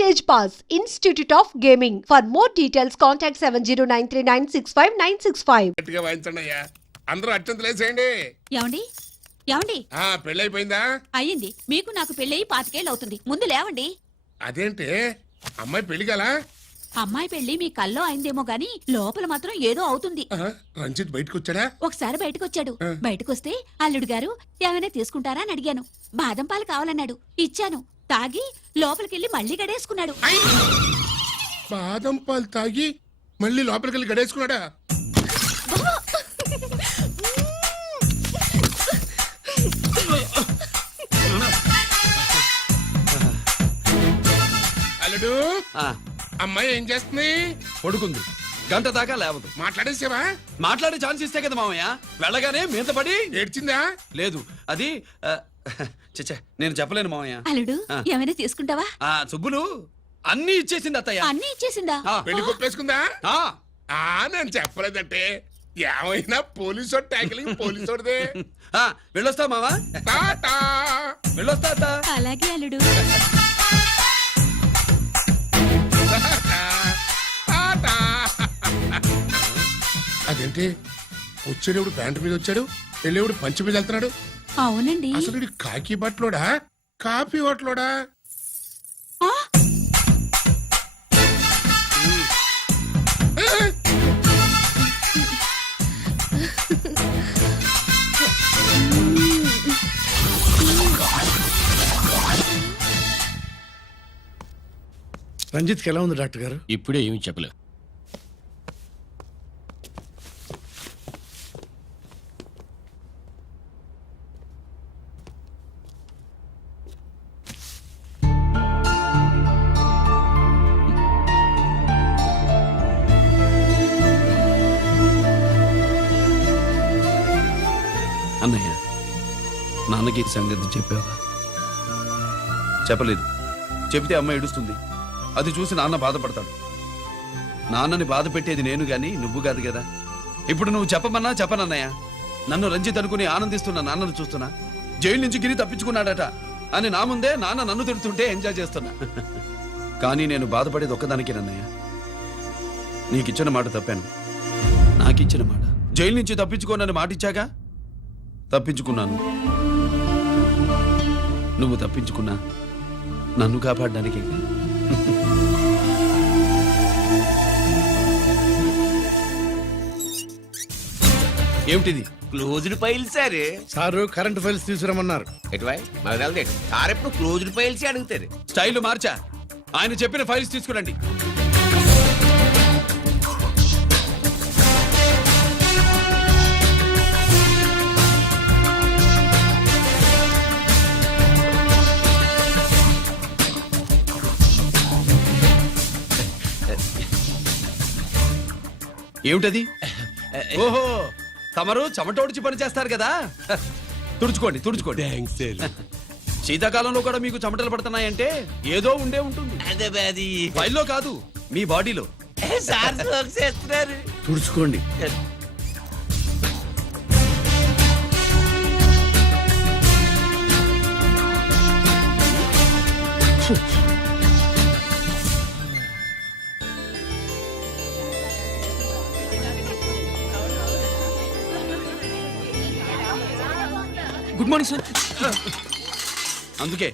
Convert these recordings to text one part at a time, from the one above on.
Stage Pass, Institute of Gaming. For more details, contact 70939659659. గట్టిగా వాయించండి అయ్యా. అందరూ అత్యంత లేసేయండి. ఏమండి ఏమండి పెళ్ళైపోయిందా? అయ్యింది. మీకు నాకు పెళ్ళయి 25 ఏళ్ళు అవుతుంది. ముందు లేవండి. అదేంటి అమ్మాయి పెళ్లి గల? అమ్మాయి పెళ్లి మీ కల్లో అయిందేమో గాని లోపల మాత్రం ఏదో అవుతుంది. రంజిత్ బయటకు వచ్చాడా? ఒకసారి బయటకొచ్చాడు. బయటకొస్తే అల్లుడు గారు ఏమైనా తీసుకుంటారా అని అడిగాను. బాదం పాలు కావాలన్నాడు. ఇచ్చాను. తాగి లోపలికెళ్ళి మళ్ళీ గడేసుకున్నాడు. బాదం పాలు తాగి మళ్ళీ లోపలికెళ్ళి గడేసుకున్నాడా? అల్లుడు, అమ్మాయి ఏం చేస్తుంది? పడుకుంది. గంట దాకా లేవదు. మాట్లాడేసావా? మాట్లాడే ఛాన్స్ ఇస్తే కదా మామయ్య. వెళ్ళగానే మీద పడి ఏడ్చిందా? లేదు, అది చచ్చా నేను చెప్పలేను మామయ్య. అల్లుడు ఏమైనా తీసుకుంటావా? సుబ్బులు అన్ని ఇచ్చేసింది అత్తయ్య. అన్ని ఇచ్చేసిందా? పెళ్లి కొప్పేసుకుందా? నేను చెప్పలేదంటే ఏమైనా పోలీసు ట్యాకిలింగ్ పోలీసుదే. వెళ్ళొస్తా మావా. వెళ్ళొస్తా అత్త. అలాగే అల్లుడు. అదేంటి వచ్చేటప్పుడు ప్యాంటు మీద వచ్చాడు, వెళ్ళేవాడు పంచి మీద వెళ్తున్నాడు? అవునండి. అసలు కాకి బట్టలోడా కాఫీ బట్టలోడా? రంజిత్కి ఎలా ఉంది డాక్టర్ గారు? ఇప్పుడే ఏమి చెప్పలేదు. అన్నయ్య, నాన్నకి సంగతి చెప్పావా? చెప్పలేదు. చెబితే అమ్మ ఏడుస్తుంది. అది చూసి నాన్న బాధపడతాడు. నాన్నని బాధ పెట్టేది నేను గాని నువ్వు కాదు కదా. ఇప్పుడు నువ్వు చెప్పమన్నా చెప్పనన్నయ్య. నన్ను రంజిత్ అనుకుని ఆనందిస్తున్న నాన్నను చూస్తున్నా. జైలు నుంచి గిరి తప్పించుకున్నాడట అని నా ముందే నాన్న నన్ను తిడుతుంటే ఎంజాయ్ చేస్తున్నా. కానీ నేను బాధపడేది ఒక్కదానికేనన్నయ్య. నీకిచ్చిన మాట తప్పాను. నాకిచ్చిన మాట జైలు నుంచి తప్పించుకోనని మాటిచ్చాగా తప్పించుకున్నాను. నువ్వు తప్పించుకున్నా నన్ను కాపాడడానికి. ఏమిటిది? Closed file sir. Sir current files తీసుకురమ్మన్నారు. సార్ ఎప్పుడు క్లోజ్డ్ ఫైల్స్ అడుగుతారు. స్టైల్ మార్చా. ఆయన చెప్పిన ఫైల్స్ తీసుకురండి. ఏమిటది? ఓహో, తమరు చెమటోడిచి పని చేస్తారు కదా. తుడుచుకోండి తుడుచుకోండి. శీతాకాలంలో కూడా మీకు చెమటలు పడుతున్నాయంటే ఏదో ఉండే ఉంటుంది. ఫైల్లో కాదు, మీ బాడీలో. తుడుచుకోండి. Good morning sir. అందుకే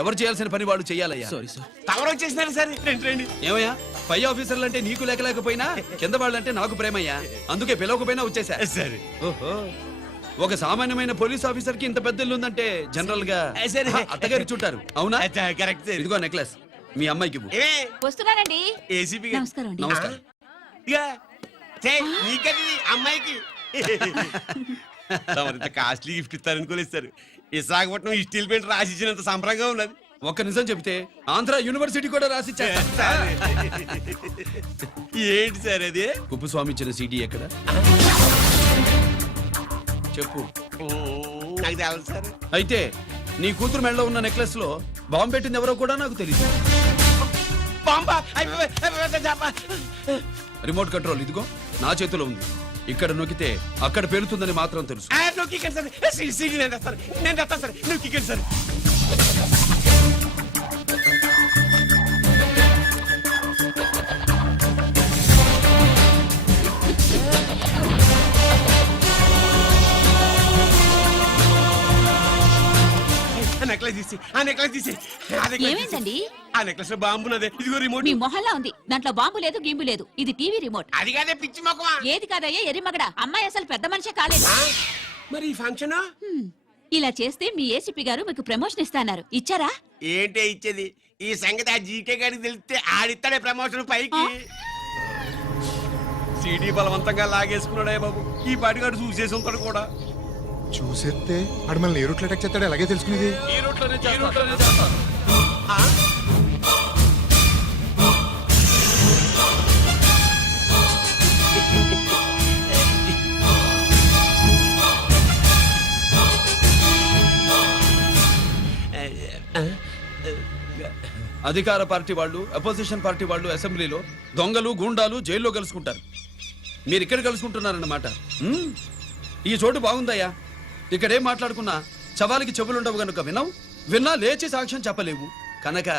ఎవరు చేయాల్సిన పని వాళ్ళు చెయ్యాలయ్యా. Sorry sir. తమరు వచ్చేసినారు సార్. రండి. ఏమయ్యా, పై ఆఫీసర్లు అంటే నీకు లేకపోయినా కింద వాళ్ళంటే నాకు ప్రేమయ్యా. అందుకే పిలవకపోయినా వచ్చేసా. సరే. ఓహో, ఒక సామాన్యమైన పోలీస్ ఆఫీసర్ కి ఇంత పెద్ద ఇల్లు ఉందంటే జనరల్ గా అత్తగారి చుట్టారు. అవునా? కరెక్ట్. ఇదిగో నెక్లెస్ మీ అమ్మాయికి. వస్తున్నానండి. ఏసీపీ నమస్కారం అండి. నమస్కారం. అమ్మాయికి కాస్ట్లీ గిఫ్ట్ ఇస్తారనుకోలేదు సార్. విశాఖపట్నం స్టీల్ పెయింట్ రాసిచ్చినంత సంబరంగా ఉన్నది. ఒక్క నిజం చెబితే ఆంధ్ర యూనివర్సిటీ కూడా రాసిచ్చా. ఏంటి సార్ అది? కుప్పస్వామి ఇచ్చిన సిటీ ఎక్కడ చెప్పు. నాకు తెలదు సార్. అయితే నీ కూతురు మెడలో ఉన్న నెక్లెస్ లో బాంబు పెట్టింది ఎవరో కూడా నాకు తెలియదు. రిమోట్ కంట్రోల్ ఇదిగో నా చేతిలో ఉంది. ఇక్కడ నొక్కితే అక్కడ పేలుతుందని మాత్రం తెలుసు. తీసి ఆ నెక్లెస్ తీసి ఆ necklace తీసి. ఏమైందండి ఆ నెక్లెస్ లో బాంబు ఉన్నదే ఇదిగో రిమోట్ మీ మొహల్లా ఉంది దాంట్లో బాంబు లేదు గింబు లేదు ఇది టీవీ రిమోట్ అది కాదే పిచ్చి మొక్కవా ఏది కాదయ్యా ఎర్రిమగడ అమ్మాయి అసలు పెద్ద మనిషే కాలేదు మరి ఈ ఫంక్షన్ హ్మ్. ఇలా చేస్తే మీ ఏసీపీ గారు మీకు ప్రమోషన్ ఇస్తాన్నారు ఇచ్చారా ఏంటే ఇచ్చేది ఈ సంగతి ఆ జీకే గారికి తెలిస్తే ఆడిస్తాడే ప్రమోషన్ పైకి సిడి బలవంతంగా లాగేసుకున్నాడే బాబు ఈ పాటిగాడు చూసేసి ఉంటాడు కూడా చూసేస్తే ఆడు మనల్ని ఏ రూట్లో అటాక్ చేస్తాడో ఎలాగే తెలుసుకునేది ఈ రూట్లోనే చేస్తాను. ఆ? అధికార పార్టీ వాళ్ళు అపోజిషన్ పార్టీ వాళ్ళు అసెంబ్లీలో దొంగలు గూండాలు జైల్లో కలుసుకుంటారు మీరు ఇక్కడ కలుసుకుంటున్నారన్నమాట హ్మ్. ఈ చోటు బాగుందయ్యా ఇక్కడేం మాట్లాడుకున్నా చవాలికి చెవులుండవు గనుక విన్నా లేచి సాక్ష్యం చెప్పలేవు కనుక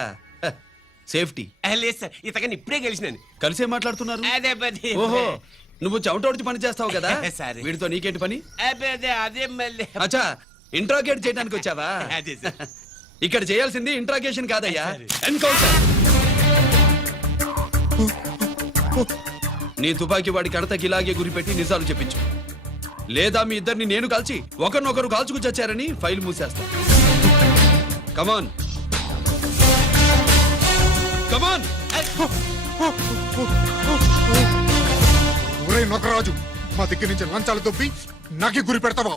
సేఫ్టీ లేదు సార్ ఇతగాని ఇప్పుడే గెలిచినాను కలిసే మాట్లాడుతున్నారు అదే పది ఓహో నువ్వు చెమటోడిచి పని చేస్తావు కదా సరే. వీడితో నీకేంటి పని అదే మళ్ళీ అచ్చా ఇంట్రాగేట్ చేయడానికి వచ్చావా అదే సార్. ఇక్కడ చేయాల్సింది ఇంట్రాగేషన్ కాదయ్యా సరే. ఎన్కౌంటర్ నీ తుపాకీ వాడి కడతకి ఇలాగే గురిపెట్టి నిజాలు చెప్పించు లేదా మీ ఇద్దరిని నేను కాల్చి ఒకరినొకరు కాల్చుకు చచ్చారని ఫైల్ మూసేస్తా కమాన్ కమాన్ ఊరే నొకరాజు మా దగ్గర నుంచి లంచాలు దొబ్బి నాకే గురి పెడతావా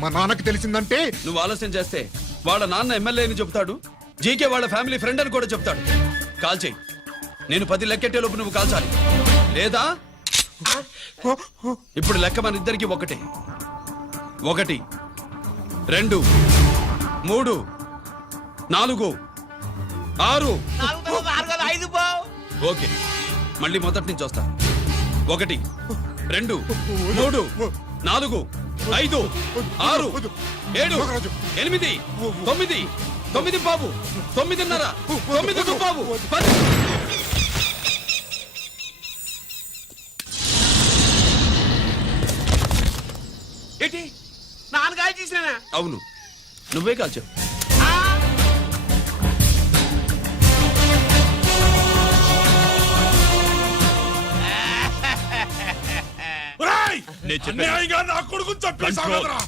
మా నాన్నకి తెలిసిందంటే నువ్వు ఆలస్యం చేస్తే వాళ్ళ నాన్న ఎమ్మెల్యే అని చెప్తాడు జీకే వాళ్ళ ఫ్యామిలీ ఫ్రెండ్ అని కూడా చెప్తాడు కాల్చేయి నేను 10 లెక్కెట్టే లోపు నువ్వు కాల్చాలి లేదా ఇప్పుడు లెక్క మన ఇద్దరికి ఒకటే 1 2 3 4 6 ఐదు బావు ఓకే మళ్ళీ మొదటి నుంచి వస్తా 1 2 3 4 5 6 7 8 9 9 బాబు 9:30 9 బాబు 10 ఏంటి నాన్నగారు చేసినా అవును నువ్వే కాల్చావు అన్యాయంగా నా కొడుకు చంపేశావు కదరా?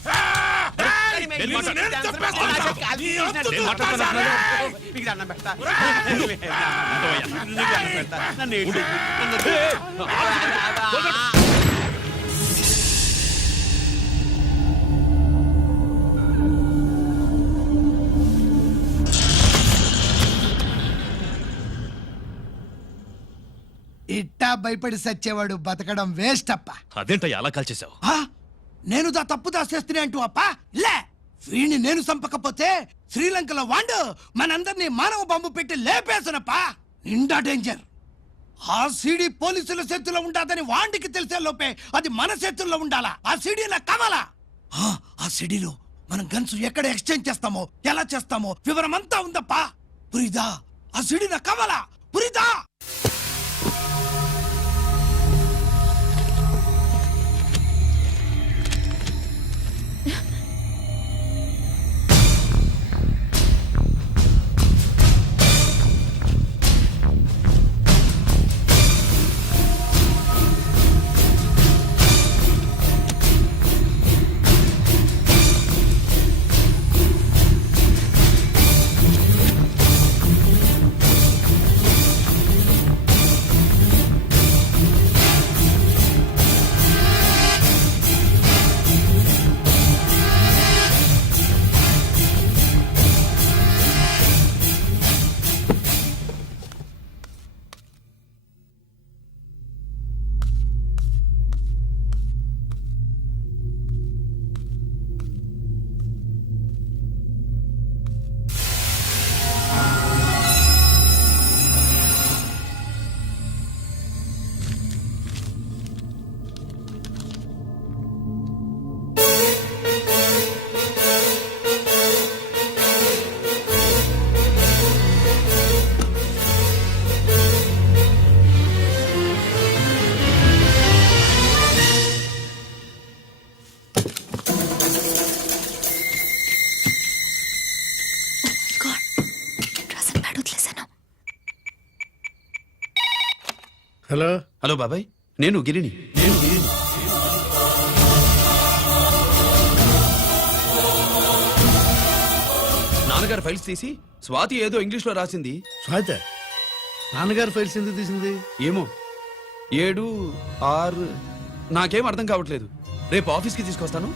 ఇట్టా భయపడి సచ్చేవాడు బతకడం వేస్ట్ అప్ప అదేంటయ్యా అలా కాల్చేశావు ఆ? నేను తప్పు దాచేస్తున్నా అంటూ అప్ప లే వీణ్ణి నేను చంపకపోతే శ్రీలంకలో వాండు మనందరినీ మానవ బాంబు పెట్టి లేపేసనప్పా నిండా డేంజర్ ఆ సీడీ పోలీసుల చేతుల్లో ఉండాదని వాండికి తెలిసే లోపే అది మన చేతుల్లో ఉండాలా ఆ సీడీ నాకు కావాలా ఆ సీడీలో మనం గన్స్ ఎక్కడ ఎక్స్చేంజ్ చేస్తామో ఎలా చేస్తామో వివరం అంతా ఉందప్పా పురిదా ఆ సీడీ నాకు కావాలా పురిదా హలో హలో బాబాయ్, నేను గిరిని. నాన్నగారు ఫైల్స్ తీసి స్వాతి ఏదో ఇంగ్లీష్ లో రాసింది. స్వాతి నాన్నగారు ఫైల్స్ ఎందుకు తీసింది? ఏమో 7, 6 నాకేం అర్థం కావట్లేదు. రేపు ఆఫీస్కి తీసుకొస్తాను.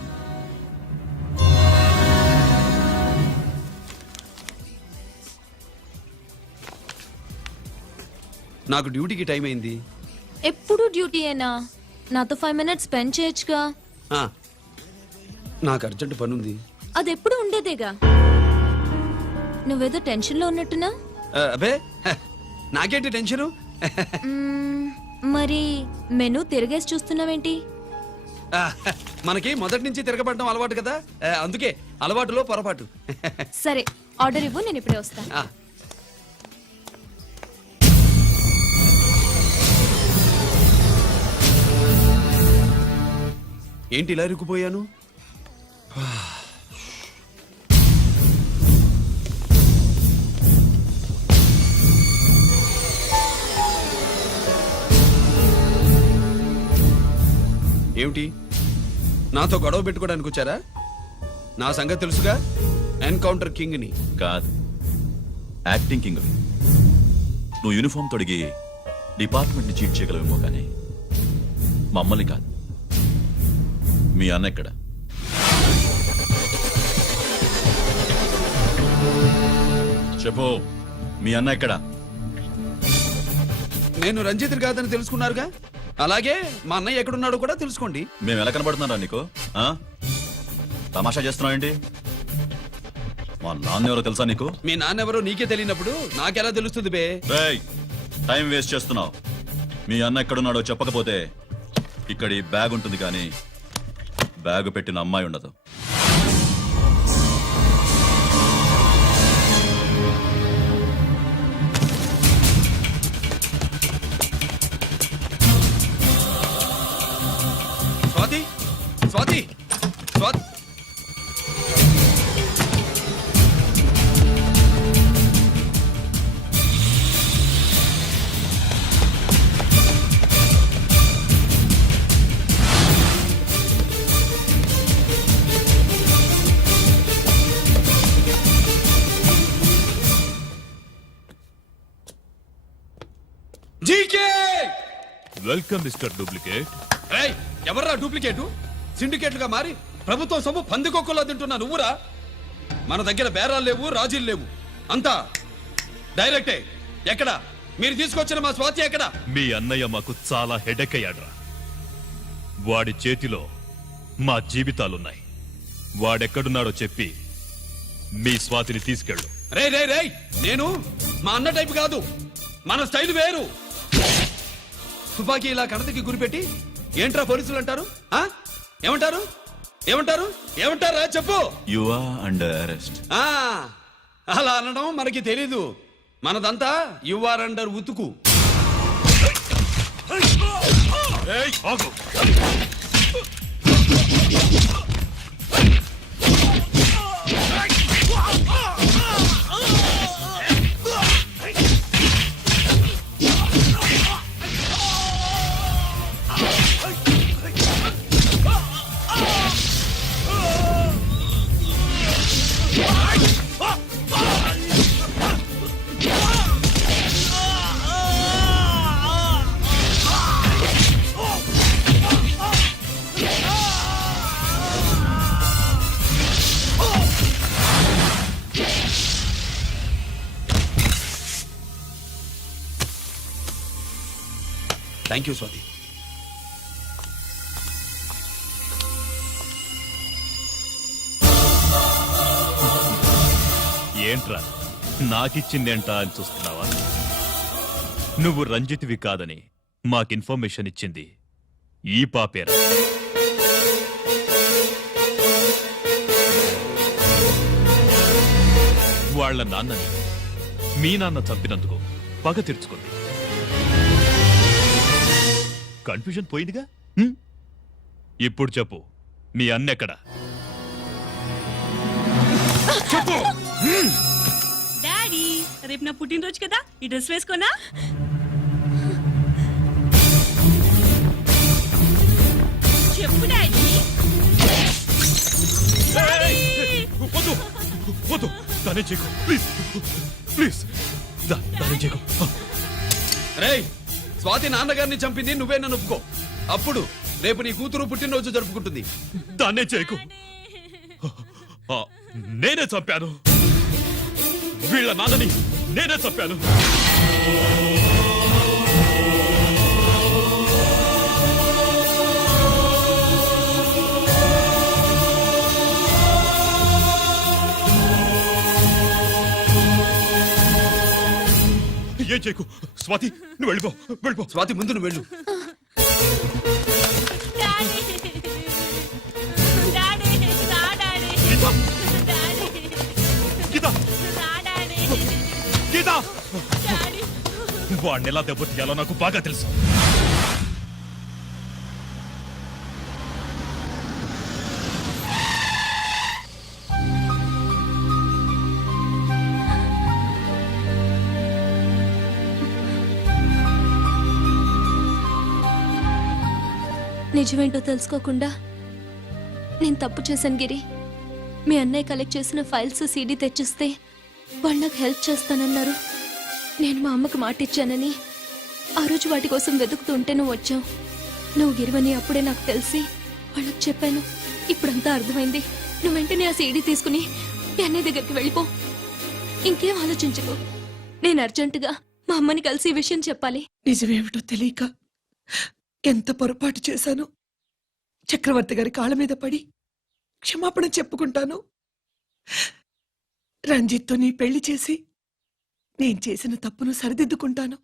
నాకు డ్యూటీకి టైం అయింది. ఎప్పుడు డ్యూటీయేనా? నాతో 5 minutes స్పెండ్ చేయొచ్చుగా. ఆ, నాకు అర్జెంట్ పని ఉంది. అది ఎప్పుడు ఉండేదేగా. నువ్వేదో టెన్షన్లో ఉన్నట్టున్నా. అబే హ, నాకేంటి టెన్షను? మరి మెనూ తిరిగేసి చూస్తున్నావేంటి? ఆ, మనకి మొదటి నుంచి తిరగబడడం అలవాటు కదా, అందుకే అలవాటులో పొరపాటు. సరే ఆర్డర్ ఇవ్వు, నేను ఇప్పుడే వస్తా. ఆ, ఏంటి ఇలా ఇరుక్కుపోయాను? ఏమిటి, నాతో గొడవ పెట్టుకోవడానికి వచ్చారా? నా సంగతి తెలుసుగా, ఎన్కౌంటర్ కింగ్ ని. కాదు, యాక్టింగ్ కింగ్. నువ్వు యూనిఫామ్ తొడిగి డిపార్ట్మెంట్ని చీట్ చేయగలవేమో కానీ మమ్మల్ని కాదు. మీ అన్న ఎక్కడ? చెప్పు, మీ అన్న ఎక్కడ? నేను రంజిత్ కాదని తెలుసుకున్నారుగా, అలాగే మా అన్నయ్య ఎక్కడున్నాడో కూడా తెలుసుకోండి. మేము ఎలా కనబడుతున్నారా నీకు? ఆ? తమాషా చేస్తున్నావు ఏంటి? మా నాన్న ఎవరో తెలుసా నీకు? మీ నాన్నెవరో నీకే తెలియనప్పుడు నాకెలా తెలుస్తుంది బే? రేయ్, టైం వేస్ట్ చేస్తున్నావు. మీ అన్న ఎక్కడున్నాడో చెప్పకపోతే ఇక్కడ ఈ బ్యాగ్ ఉంటుంది కానీ బ్యాగ్ పెట్టిన అమ్మాయి ఉండదు. Swathi, Swathi, Swathi. GK, welcome mister duplicate. ఏయ్, ఎవర్రా డూప్లికేటు? సిండికేట్లుగా మారి ప్రభుత్వం సొమ్ము పందికొక్కలో తింటున్నా నువ్వురా? మన దగ్గర బేరాలు లేవు, రాజీలు లేవు, అంతా డైరెక్టే. ఎక్కడ మీరు తీసుకొచ్చిన మా స్వాతి ఎక్కడ? మీ అన్నయ్య మాకు చాలా హెడెక్ అయ్యాడ్రా. వాడి చేతిలో మా జీవితాలున్నాయి. వాడెక్కడున్నాడో చెప్పి మీ స్వాతిని తీసుకెళ్ళు. రే రే రే, నేను మా అన్న టైపు కాదు, మన స్టైల్ వేరు. తుపాకీ ఇలా కణతకి గురిపెట్టి ఏంట్రా పోలీసులు అంటారు? ఆ? ఏమంటారు? ఏమంటారు? ఏమంటారా చెప్పు. You are under arrest. ఆ, అలా అనడం మనకి తెలీదు. మనదంతా యు ఆర్ అండర్ ఉతుకు. Thank you Swathi. ఏంట్రా నాకిచ్చిందేంటా అని చూస్తున్నావా? నువ్వు రంజిత్వి కాదని మాకు ఇన్ఫర్మేషన్ ఇచ్చింది ఈ పాపేరా. వాళ్ళ నాన్నని మీ నాన్న చంపినందుకు పగ తీర్చుకుంది. కన్ఫ్యూజన్ పోయిందిగా. ఇప్పుడు చెప్పు, మీ అన్నెక్కడ? డాడీ, రేపు నా పుట్టినరోజు కదా, ఈ డ్రెస్ వేసుకోనా? వద్దు దానే చేయకు ప్లీజ్ ప్లీజ్ దానే చేయకు రేయ్ స్వాతి నాన్నగారిని చంపింది నువ్వే నన్ను ఒప్పుకో అప్పుడు రేపు నీ కూతురు పుట్టినరోజు జరుపుకుంటుంది దాన్నే చేయకు ఆ, నేనే చంపాను వీళ్ళ నాన్నని నేనే చంపాను ఏం చేయకు స్వాతి నువ్వు వెళ్ళిపో వెళ్ళిపో స్వాతి ముందు నువ్వు వెళ్ళు గీత గీత వాడిని ఎలా దెబ్బతీయాలో నాకు బాగా తెలుసు నిజమేంటో తెలుసుకోకుండా నేను తప్పు చేశాను గిరి. మీ అన్నయ్య కలెక్ట్ చేసిన ఫైల్స్ సీడీ తెచ్చిస్తే వాళ్ళు నాకు హెల్ప్ చేస్తానన్నారు. నేను మా అమ్మకి మాట ఇచ్చానని ఆ రోజు వాటి కోసం వెతుకుతుంటే నువ్వు వచ్చావు. నువ్వు గిరివని అప్పుడే నాకు తెలిసి వాళ్ళకి చెప్పాను. ఇప్పుడంతా అర్థమైంది. నువ్వు వెంటనే ఆ సీడీ తీసుకుని మీ అన్నయ్య దగ్గరికి వెళ్ళిపో. ఇంకేం ఆలోచించకు. నేను అర్జెంటుగా మా అమ్మని కలిసి ఈ విషయం చెప్పాలి. నిజమేమిటో తెలియక ఎంత పొరపాటు చేశాను. చక్రవర్తి గారి కాళ్ళ మీద పడి క్షమాపణ చెప్పుకుంటాను. రంజిత్తో నీ పెళ్లి చేసి నేను చేసిన తప్పును సరిదిద్దుకుంటాను.